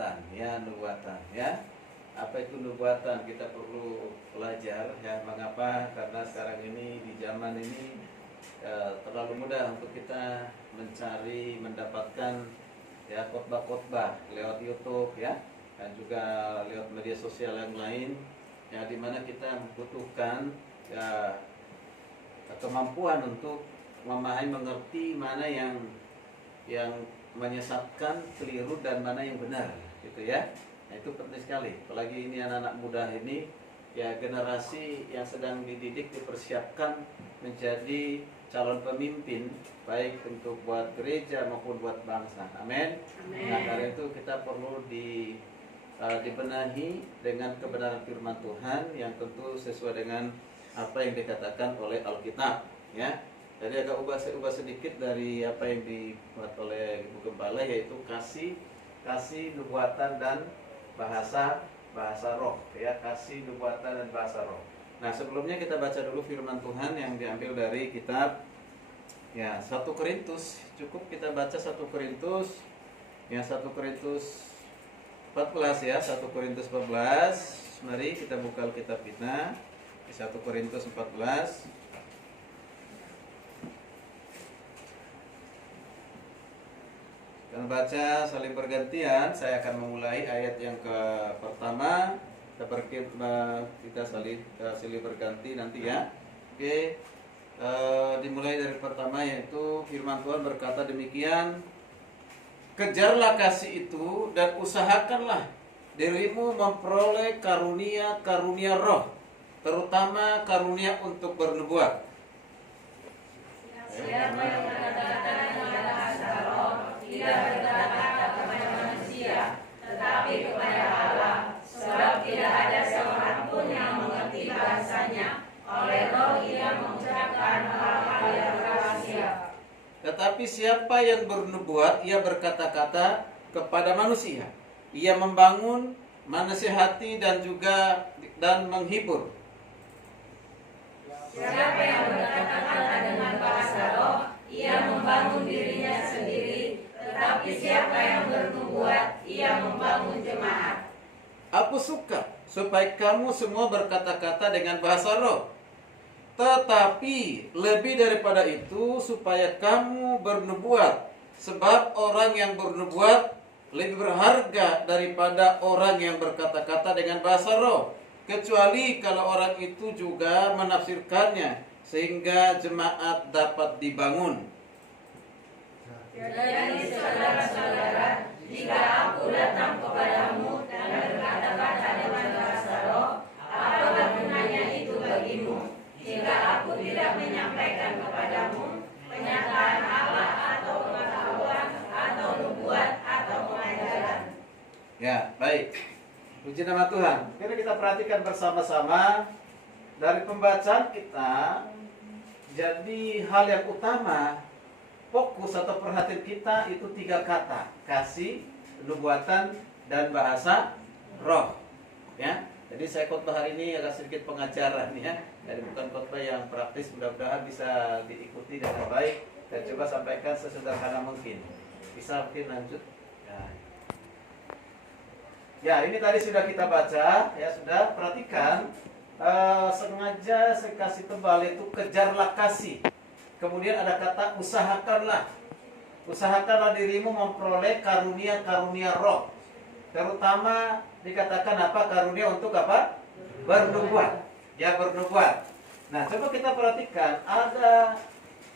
nubuatan, ya nubuatan, ya. Apa itu nubuatan? Kita perlu belajar, ya. Mengapa? Karena sekarang ini di zaman ini terlalu mudah untuk kita mencari, mendapatkan ya khotbah-khotbah lewat YouTube, ya, dan juga lewat media sosial yang lain, ya, dimana kita membutuhkan ya kemampuan untuk memahami, mengerti mana yang menyesatkan, keliru, dan mana yang benar, gitu ya. Nah, itu penting sekali. Apalagi ini anak-anak muda ini, ya generasi yang sedang dididik, dipersiapkan menjadi calon pemimpin, baik untuk buat gereja maupun buat bangsa. Amin. Nah, karena itu kita perlu dibenahi dengan kebenaran firman Tuhan yang tentu sesuai dengan apa yang dikatakan oleh Alkitab, ya. Jadi agak ubah sedikit dari apa yang dibuat oleh Ibu Gembala, yaitu kasih nubuatan dan bahasa roh, ya, kasih nubuatan dan bahasa roh. Nah, sebelumnya kita baca dulu firman Tuhan yang diambil dari kitab ya 1 Korintus. Cukup kita baca 1 Korintus, ya, 1 Korintus 14, ya, 1 Korintus 14. Mari kita buka Alkitab kita di 1 Korintus 14. Kita baca saling bergantian. Saya akan memulai ayat yang pertama. Kita silih berganti nanti, ya. Oke. Dimulai dari pertama, yaitu firman Tuhan berkata demikian: kejarlah kasih itu dan usahakanlah dirimu memperoleh karunia roh, terutama karunia untuk bernubuat. Siapa yang berkata-kata dengan bahasa roh tidak berkata-kata kepada manusia, tetapi kepada Allah, sebab tidak ada seorang pun yang mengerti bahasanya. Oleh roh ia mengucapkan hal-hal yang rahasia. Tetapi siapa yang bernubuat, ia berkata-kata kepada manusia. Ia membangun, menasihati dan menghibur. Siapa yang berkata-kata dengan bahasa roh, ia membangun dirinya sendiri. Tetapi siapa yang bernubuat, ia membangun jemaat. Aku suka supaya kamu semua berkata-kata dengan bahasa roh. Tetapi lebih daripada itu, supaya kamu bernubuat. Sebab orang yang bernubuat lebih berharga daripada orang yang berkata-kata dengan bahasa roh, kecuali kalau orang itu juga menafsirkannya, sehingga jemaat dapat dibangun. Jadi saudara-saudara, jika aku datang kepadamu dan berkata-kata dengan bahasa roh, apa gunanya itu bagimu? Jika aku tidak menyampaikan kepadamu penyataan Allah atau pengetahuan atau nubuat atau pengajaran. Ya, baik. Puji nama Tuhan. Mari kita perhatikan bersama-sama dari pembacaan kita. Jadi hal yang utama, fokus atau perhatian kita itu 3 kata: kasih, nubuatan, dan bahasa roh. Ya. Jadi saya khotbah hari ini agak sedikit pengajaran, ya. Jadi bukan khotbah yang praktis, mudah-mudahan bisa diikuti dengan baik dan coba sampaikan sesederhana mungkin. Bisa mungkin lanjut. Ya, ini tadi sudah kita baca, ya, sudah. Perhatikan, sengaja saya kasih tebal, itu kejarlah kasih. Kemudian ada kata usahakanlah. Usahakanlah dirimu memperoleh karunia roh. Terutama dikatakan apa? Karunia untuk apa? Bernubuat. Ya, bernubuat. Nah, coba kita perhatikan, ada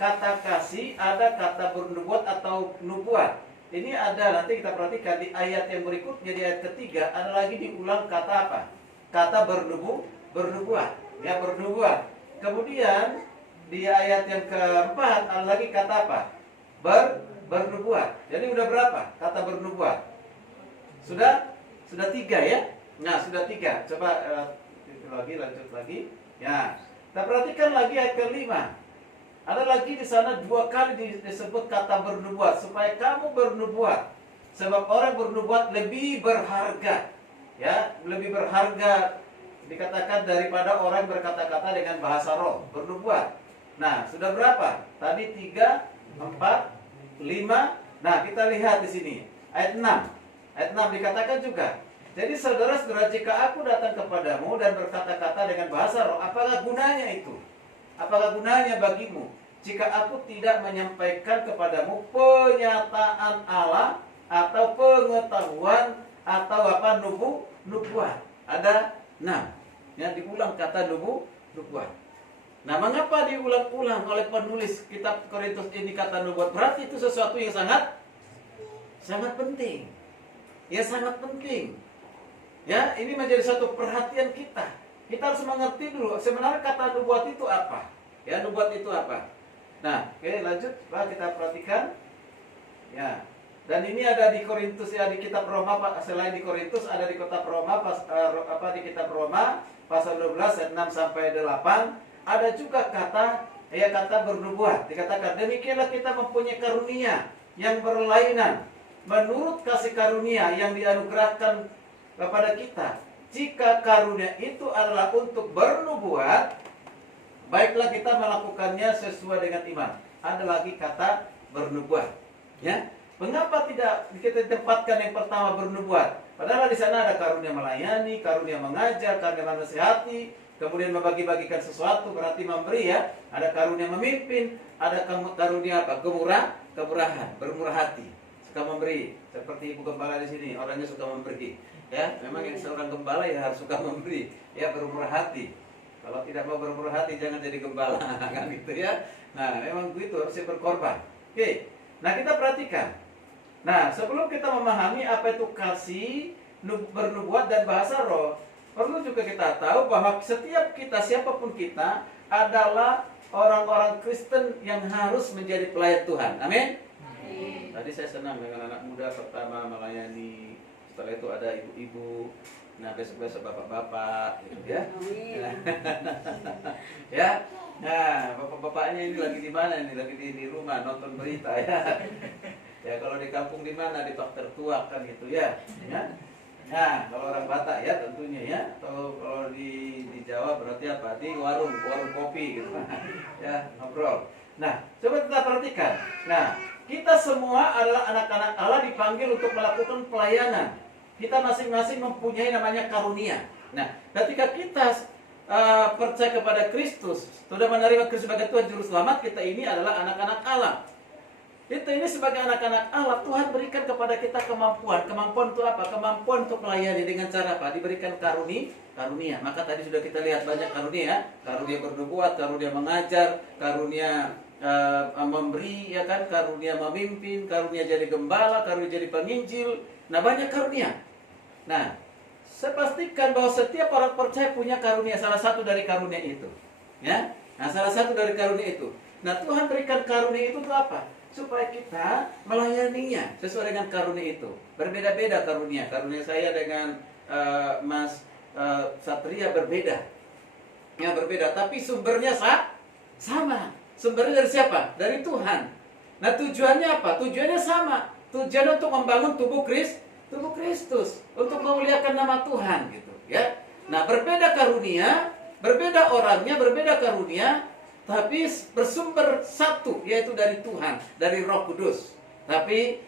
kata kasih, ada kata bernubuat atau nubuat. Ini ada, nanti kita perhatikan di ayat yang berikutnya, di ayat ketiga, ada lagi diulang kata apa? Kata bernubuat. Ya, bernubuat. Kemudian di ayat yang keempat ada lagi kata apa? Bernubuat. Jadi udah berapa kata bernubuat? Sudah 3, ya. Nah, sudah 3. Coba lanjut lagi. Ya. Kita perhatikan lagi ayat kelima. Ada lagi di sana 2 kali disebut kata bernubuat, supaya kamu bernubuat. Sebab orang bernubuat lebih berharga. Ya, lebih berharga dikatakan daripada orang berkata-kata dengan bahasa roh, bernubuat. Nah, sudah berapa? Tadi 3, 4, 5. Nah, kita lihat di sini ayat 6. Ayat 6 dikatakan juga, jadi saudara-saudara, jika aku datang kepadamu dan berkata-kata dengan bahasa roh, apakah gunanya itu? Apakah gunanya bagimu jika aku tidak menyampaikan kepadamu penyataan Allah atau pengetahuan atau apa nubuat? Ada 6. Ya, diulang kata nubuat. Nah, mengapa diulang-ulang oleh penulis kitab Korintus ini kata nubuat? Berarti itu sesuatu yang sangat penting. Ya, sangat penting. Ya, ini menjadi satu perhatian kita. Kita harus mengerti dulu sebenarnya kata nubuat itu apa. Ya, nubuat itu apa. Nah, oke, lanjut, Pak, kita perhatikan. Ya. Dan ini ada di Korintus ya, di kitab Roma, Pak. Selain di Korintus ada di kitab Roma di kitab Roma pasal 12 ayat 6 sampai 8 ada juga kata bernubuat. Dikatakan, demikianlah kita mempunyai karunia yang berlainan menurut kasih karunia yang dianugerahkan kepada kita. Jika karunia itu adalah untuk bernubuat, baiklah kita melakukannya sesuai dengan iman. Ada lagi kata bernubuat. Ya, mengapa tidak kita tempatkan yang pertama bernubuat? Padahal di sana ada karunia melayani, karunia mengajar, karunia menasihati, kemudian membagi-bagikan sesuatu, berarti memberi ya. Ada karunia memimpin, ada karunia apa? Kemurahan, bermurah hati, suka memberi. Seperti ibu gembala di sini, orangnya suka memberi. Ya, memang yang seorang gembala ya harus suka memberi, ya, bermurah hati. Kalau tidak mau bermurah hati jangan jadi gembala, kan gitu ya. Nah, memang begitu, harus berkorban. Oke. Nah, kita perhatikan. Nah, sebelum kita memahami apa itu kasih, bernubuat dan bahasa roh, perlu juga kita tahu bahwa setiap kita, siapapun kita, adalah orang-orang Kristen yang harus menjadi pelayan Tuhan. Amin. Tadi saya senang dengan anak muda pertama melayani. Setelah itu ada ibu-ibu, nah besok-besok bapak-bapak, gitu ya. Ya, nah bapak-bapaknya ini lagi di mana? Ini lagi di rumah nonton berita ya. Ya, kalau di kampung di mana? Di Pak Tertua kan gitu ya. Ya. Nah, kalau orang Batak ya tentunya ya. Atau kalau di Jawa berarti apa? Di warung kopi gitu. Ya, ngobrol. Nah, coba kita perhatikan. Nah, kita semua adalah anak-anak Allah dipanggil untuk melakukan pelayanan. Kita masing-masing mempunyai namanya karunia. Nah, ketika kita percaya kepada Kristus, sudah menerima Kristus sebagai Tuhan Juru Selamat, kita ini adalah anak-anak Allah. Kita ini sebagai anak-anak Allah, Tuhan berikan kepada kita kemampuan. Kemampuan untuk apa? Kemampuan untuk melayani dengan cara apa? Diberikan karunia. Maka tadi sudah kita lihat banyak karunia. Karunia bernubuat, karunia mengajar, karunia memberi, ya kan? Karunia memimpin, karunia jadi gembala, karunia jadi penginjil. Nah, banyak karunia. Nah, saya pastikan bahwa setiap orang percaya punya karunia, salah satu dari karunia itu. Ya? Nah, salah satu dari karunia itu. Nah, Tuhan berikan karunia itu untuk apa? Supaya kita melayaninya sesuai dengan karunia itu. Berbeda-beda karunia. Karunia saya dengan Mas Satria berbeda. Ya, berbeda, tapi sumbernya sama. Sumbernya dari siapa? Dari Tuhan. Nah, tujuannya apa? Tujuannya sama. Tujuan untuk membangun tubuh Kristus, untuk memuliakan nama Tuhan gitu, ya. Nah, berbeda karunia, berbeda orangnya, berbeda karunia, tapi bersumber satu, yaitu dari Tuhan, dari Roh Kudus. Tapi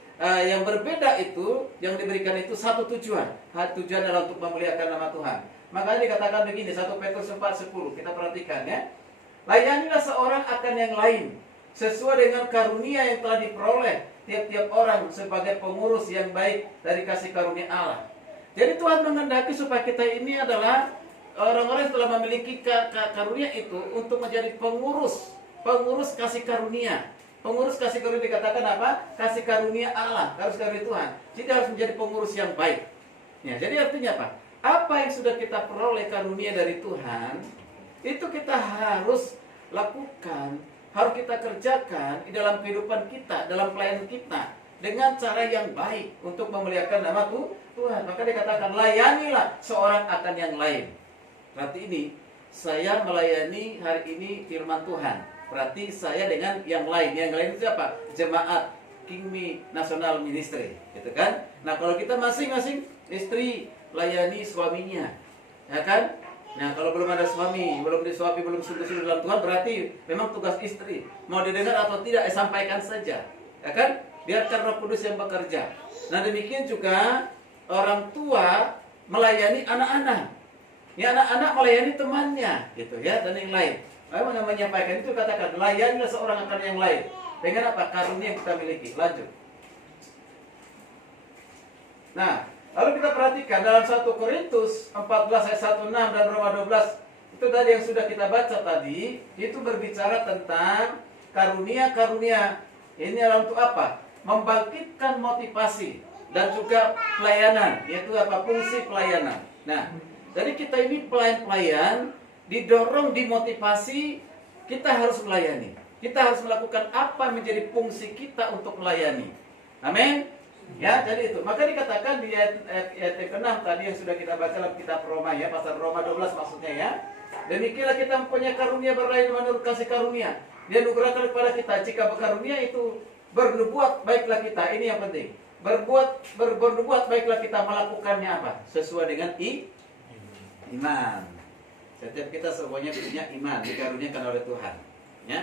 yang berbeda itu, yang diberikan itu satu tujuan. Tujuan adalah untuk memuliakan nama Tuhan. Makanya dikatakan begini, 1 Petrus 4:10, kita perhatikan ya. Layanilah seorang akan yang lain, sesuai dengan karunia yang telah diperoleh tiap-tiap orang sebagai pengurus yang baik dari kasih karunia Allah. Jadi Tuhan menghendaki supaya kita ini adalah orang-orang yang telah memiliki karunia itu untuk menjadi pengurus kasih karunia. Pengurus kasih karunia dikatakan apa? Kasih karunia Allah, harus dari Tuhan. Jadi harus menjadi pengurus yang baik. Ya, jadi artinya apa? Apa yang sudah kita peroleh karunia dari Tuhan, itu kita harus lakukan, harus kita kerjakan di dalam kehidupan kita, dalam pelayanan kita, dengan cara yang baik untuk memuliakan nama Tuhan. Maka dikatakan, layanilah seorang akan yang lain. Berarti ini, saya melayani hari ini firman Tuhan. Berarti saya dengan yang lain. Yang lain itu siapa? Jemaat Kingmi National Ministry, gitu kan? Nah, kalau kita masing-masing istri layani suaminya, ya kan? Nah, kalau belum ada suami, belum sungguh-sungguh dalam Tuhan, berarti memang tugas istri. Mau didengar atau tidak, sampaikan saja, ya kan? Biarkan Roh Kudus yang bekerja. Nah, demikian juga orang tua melayani anak-anak. Ya, anak-anak melayani temannya, gitu ya, dan yang lain. Memang yang menyampaikan itu katakan, layanilah seorang akan yang lain. Dengan apa? Karunia yang kita miliki. Lanjut. Nah, lalu kita perhatikan dalam 1 Korintus 14 ayat 1-6 dan Roma 12, itu tadi yang sudah kita baca tadi, itu berbicara tentang karunia-karunia. Ini adalah untuk apa? Membangkitkan motivasi dan juga pelayanan, yaitu apa? Fungsi pelayanan. Nah, jadi kita ini pelayan-pelayan, didorong, dimotivasi, kita harus melayani. Kita harus melakukan apa menjadi fungsi kita untuk melayani. Amin. Ya, jadi itu. Maka dikatakan di ayat ke-6 tadi yang sudah kita baca dalam kitab Roma ya, pasal Roma 12 maksudnya ya. Demikianlah kita mempunyai karunia berlain menurut kasih karunia. Dia anugerahkan kepada kita. Jika berkarunia itu bernubuat, baiklah kita. Ini yang penting. Bernubuat, baiklah kita melakukannya apa? Sesuai dengan iman. Setiap kita semuanya punya iman, dikaruniakan oleh Tuhan. Ya.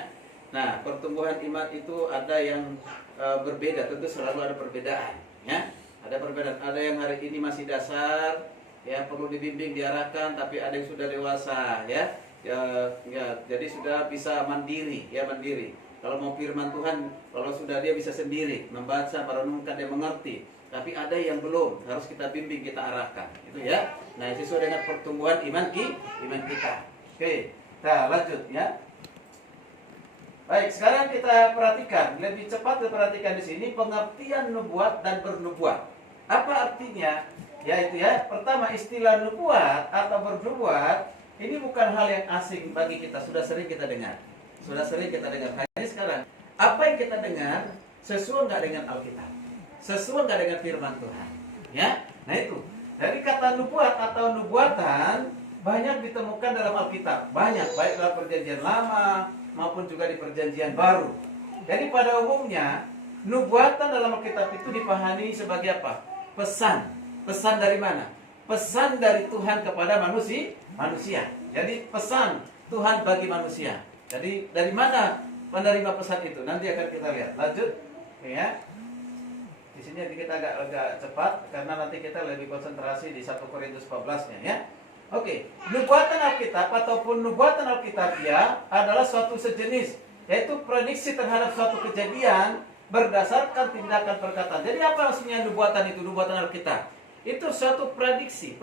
Nah, pertumbuhan iman itu ada yang berbeda, tentu selalu ada perbedaan. Ya. Ada perbedaan. Ada yang hari ini masih dasar, ya perlu dibimbing, diarahkan, tapi ada yang sudah dewasa, ya. Jadi sudah bisa mandiri, ya mandiri. Kalau mau firman Tuhan, kalau sudah dia bisa sendiri membaca, merenungkan, dia mengerti. Tapi ada yang belum, harus kita bimbing, kita arahkan, itu ya. Nah, sesuai dengan pertumbuhan iman kita. Oke, kita lanjut ya. Baik, sekarang kita perhatikan, lebih cepat kita perhatikan di sini pengertian nubuat dan bernubuat. Apa artinya? Yaitu ya, pertama istilah nubuat atau bernubuat ini bukan hal yang asing bagi kita, sudah sering kita dengar. Hanya sekarang, apa yang kita dengar sesuai nggak dengan Alkitab? Sesuai nggak dengan firman Tuhan? Ya, nah itu. Dari kata nubuat atau nubuatan banyak ditemukan dalam Alkitab, banyak baik dalam Perjanjian Lama maupun juga di Perjanjian Baru. Jadi pada umumnya nubuatan dalam Alkitab itu dipahami sebagai apa? Pesan. Pesan dari mana? Pesan dari Tuhan kepada manusia. Jadi pesan Tuhan bagi manusia. Jadi dari mana penerima pesan itu? Nanti akan kita lihat. Lanjut, ya. Di sini kita agak cepat karena nanti kita lebih konsentrasi di 1 Korintus 14-nya ya. Oke, nubuatan Alkitab ataupun nubuatan Alkitabiah adalah suatu sejenis, yaitu prediksi terhadap suatu kejadian berdasarkan tindakan perkataan. Jadi apa maksudnya nubuatan itu? Nubuatan Alkitab itu suatu prediksi,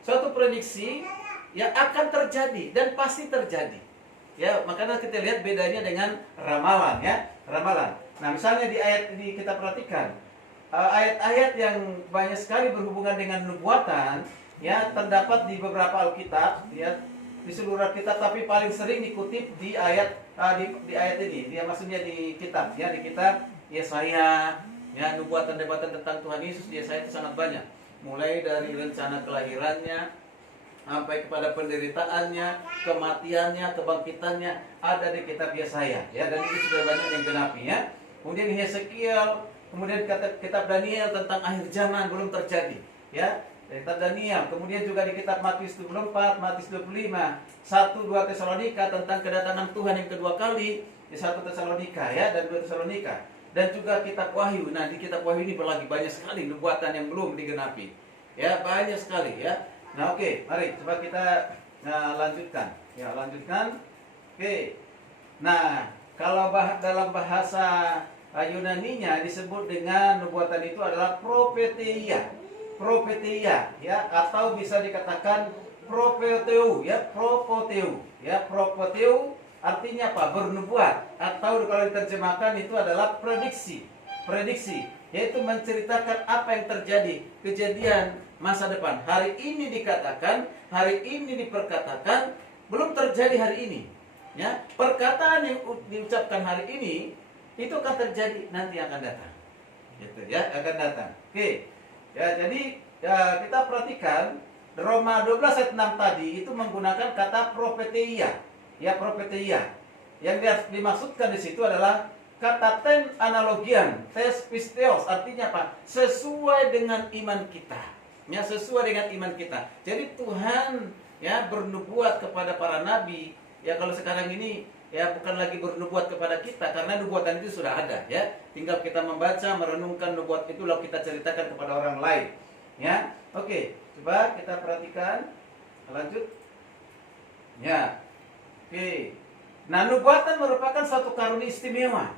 suatu prediksi yang akan terjadi dan pasti terjadi. Ya, makanya kita lihat bedanya dengan ramalan ya, ramalan. Nah, misalnya di ayat ini kita perhatikan ayat-ayat yang banyak sekali berhubungan dengan nubuatan ya, terdapat di beberapa Alkitab ya, di seluruh Alkitab, tapi paling sering dikutip di ayat di ayat ini. Dia maksudnya di kitab ya, di kitab Yesaya ya, nubuatan-nubuatan tentang Tuhan Yesus di Yesaya itu sangat banyak. Mulai dari rencana kelahirannya sampai kepada penderitaannya, kematiannya, kebangkitannya ada di kitab Yesaya ya, dan itu sudah banyak yang genapi ya. Kemudian Hesekiel, kemudian kitab Daniel tentang akhir zaman belum terjadi ya, kitab Daniel. Kemudian juga di kitab Matius 24, Matius 25, 1-2 Tesalonika tentang kedatangan Tuhan yang kedua kali di 1 Tesalonika ya, dan 2 Tesalonika. Dan juga kitab Wahyu. Nah, di kitab Wahyu ini berlagi banyak sekali nubuatan yang belum digenapi ya, banyak sekali ya. Nah, oke, mari coba kita lanjutkan. Ya, lanjutkan. Oke. Nah, kalau dalam bahasa Yunaninya disebut dengan nubuatan itu adalah profetia. Profetia ya, atau bisa dikatakan propeteu ya, propoteu. Ya, propoteu artinya apa? Bernubuat, atau kalau diterjemahkan itu adalah prediksi. Prediksi yaitu menceritakan apa yang terjadi, kejadian masa depan. Hari ini dikatakan, hari ini diperkatakan, belum terjadi hari ini. Ya, perkataan yang diucapkan hari ini itu akan terjadi nanti akan datang. Gitu ya, akan datang. Oke. Ya, jadi ya, kita perhatikan Roma 12 ayat 6 tadi itu menggunakan kata profetia. Ya, profetia. Yang dimaksudkan di situ adalah kata ten analogian, tes pisteos, artinya apa? Sesuai dengan iman kita. Ya, sesuai dengan iman kita. Jadi Tuhan ya bernubuat kepada para nabi. Ya, kalau sekarang ini ya bukan lagi bernubuat kepada kita karena nubuatan itu sudah ada ya. Tinggal kita membaca, merenungkan nubuat itu lalu kita ceritakan kepada orang lain. Ya, oke. Coba kita perhatikan. Lanjut. Ya, oke. Nah, nubuatan merupakan suatu karunia istimewa,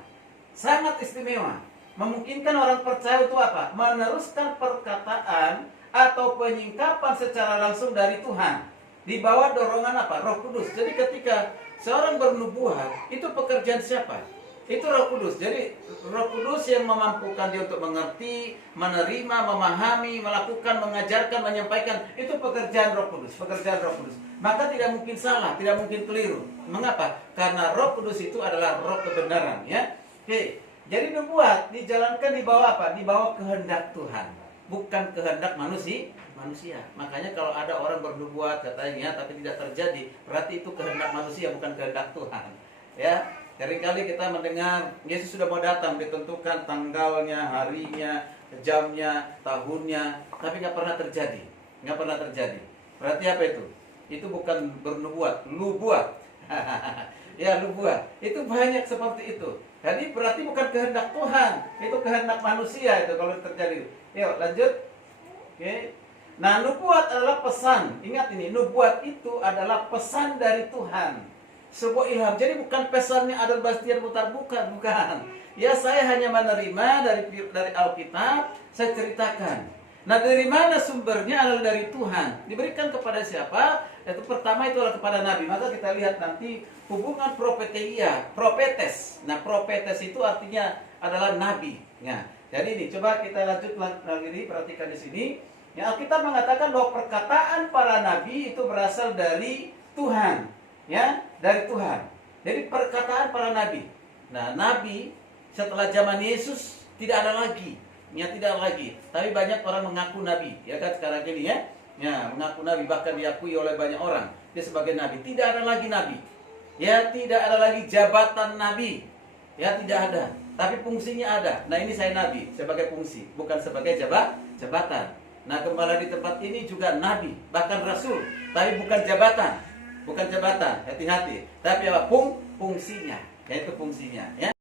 sangat istimewa. Memungkinkan orang percaya untuk apa? Meneruskan perkataan atau penyingkapan secara langsung dari Tuhan. Di bawah dorongan apa? Roh Kudus. Jadi ketika seorang bernubuat, itu pekerjaan siapa? Itu Roh Kudus. Jadi Roh Kudus yang memampukan dia untuk mengerti, menerima, memahami, melakukan, mengajarkan, menyampaikan. Itu pekerjaan Roh Kudus, pekerjaan Roh Kudus. Maka tidak mungkin salah, tidak mungkin keliru. Mengapa? Karena Roh Kudus itu adalah roh kebenaran, ya. Oke. Jadi nubuat dijalankan di bawah apa? Di bawah kehendak Tuhan, bukan kehendak manusia. Makanya kalau ada orang bernubuat katanya tapi tidak terjadi, berarti itu kehendak manusia, bukan kehendak Tuhan. Ya. Seringkali kita mendengar Yesus sudah mau datang, ditentukan tanggalnya, harinya, jamnya, tahunnya, tapi nggak pernah terjadi, nggak pernah terjadi. Berarti apa itu? Itu bukan bernubuat, lubuat. Ya, lubuat. Itu banyak seperti itu. Jadi berarti bukan kehendak Tuhan, itu kehendak manusia itu kalau terjadi. Yuk lanjut. Oke. Nah, nubuat adalah pesan. Ingat ini, nubuat itu adalah pesan dari Tuhan. Sebuah ilham. Jadi bukan pesannya Adel Bastian Putar, bukan. Ya, saya hanya menerima dari Alkitab, saya ceritakan. Nah, dari mana sumbernya? Adalah dari Tuhan. Diberikan kepada siapa? Itu pertama itu adalah kepada nabi. Maka kita lihat nanti hubungan profetia, profetes. Nah, profetes itu artinya adalah nabi. Ya. Jadi ini coba kita lanjut lagi, perhatikan di sini. Ya, Alkitab mengatakan bahwa perkataan para nabi itu berasal dari Tuhan. Ya, dari Tuhan. Jadi perkataan para nabi. Nah, nabi setelah zaman Yesus tidak ada lagi. Ya, tidak lagi. Tapi banyak orang mengaku nabi, ya kan sekarang ini ya. Ya, mengaku nabi, bahkan diakui oleh banyak orang dia sebagai nabi. Tidak ada lagi nabi. Ya, tidak ada lagi jabatan nabi. Ya, tidak ada. Tapi fungsinya ada. Nah, ini saya nabi sebagai fungsi, bukan sebagai jabatan. Nah, kembali di tempat ini juga nabi, bahkan rasul, tapi bukan jabatan. Bukan jabatan, hati-hati. Tapi apa? Fungsinya, yaitu fungsinya, ya.